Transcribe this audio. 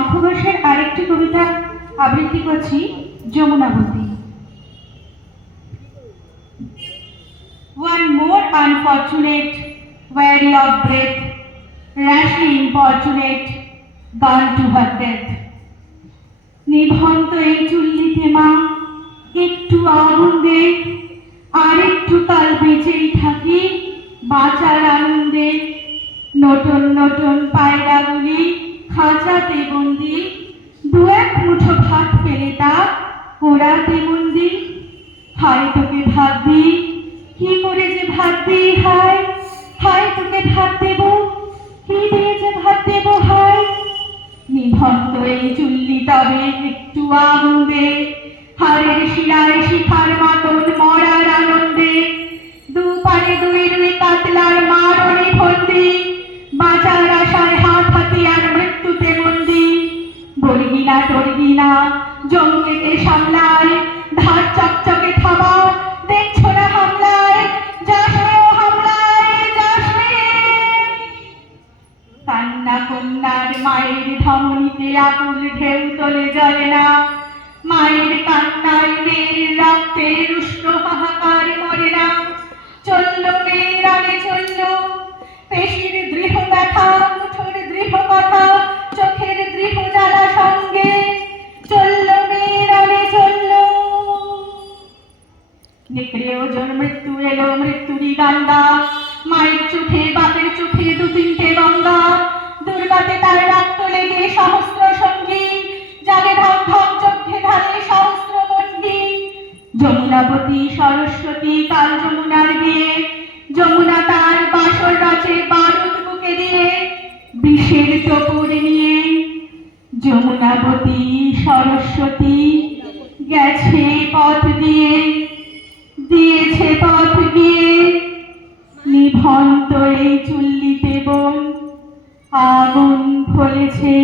শঙ্খ ঘোষের আরেকটি কবিতা আবৃত্তি করছি, Jamunabati. One more unfortunate, weary of breath, rashly importunate, gone to her death. নিভন্ত এই চুল্লিতে মা একটু আগুন দে, আর একটু কাল বেঁচেই থাকি বাঁচার আনন্দে। নতুন নতুন পায়রাগুলি খাঁচাতে বন্দি, দু এক মুঠো ভাত ফেলে তা ওড়াতে বন্দি। হায় তোকে ভাত দিই, কি করে যে ভাত দিই হায়, হায় তোকে ভাত দেব, কি দিয়ে যে ভাত দেব হায়। নিভন্ত এই চুল্লি তবে একটু আগুন দে, হাড়ের শিরায় শিখার মতন মরার আনন্দে। দুপারে দুই রুই কাতলার মারণে ফন্দি, বাঁচার আশায় হাত হাতিয়ার মৃত্যুতে বন্দি। বর্গিনা টর্গিনা জঙ্গিকে সামলায়, ধার চকচকে থাবা দেখছো না হামলায়, যাসনে ও হামলায় যাসনে। কান্না কন্যার মায়ের ধমনীতে আকুল ঢেউ তোলে জলে না, মায়ের কান্নায় মেয়ের রক্তের উষ্ণ হাহাকার মরে না। চলল মেয়ের আগে চলল, পেশির দৃঢ় ব্যথা, মুঠোর দৃঢ় কথা, চোখের দৃঢ় জ্বালা সঙ্গে চলল মেয়ের আগে চলল। নিকড়ে ওজন মৃত্যু এলো মৃত্যুরই গান্ডা, মায়ের চোখে বাপের চোখে দু তিনটে গঙ্গা। দুর্গাতে তার রক্ত লেগে সহস্র সঙ্গী, জাগে ঢক ঢক চোখে ঢালে সহস্র বন্দী। যমুনাবতী সরস্বতী কাল যমুনার বিয়ে, যমুনা তার বাসর রচে বারুদ বুকে দিয়ে, বিষের টপুর নিয়ে। যমুনাবতী সরস্বতী গেছে পথ দিয়ে, দিয়েছে পথ দিয়ে। নিভন্ত এই চুল্লিতে বোন আগুন ফলেছে।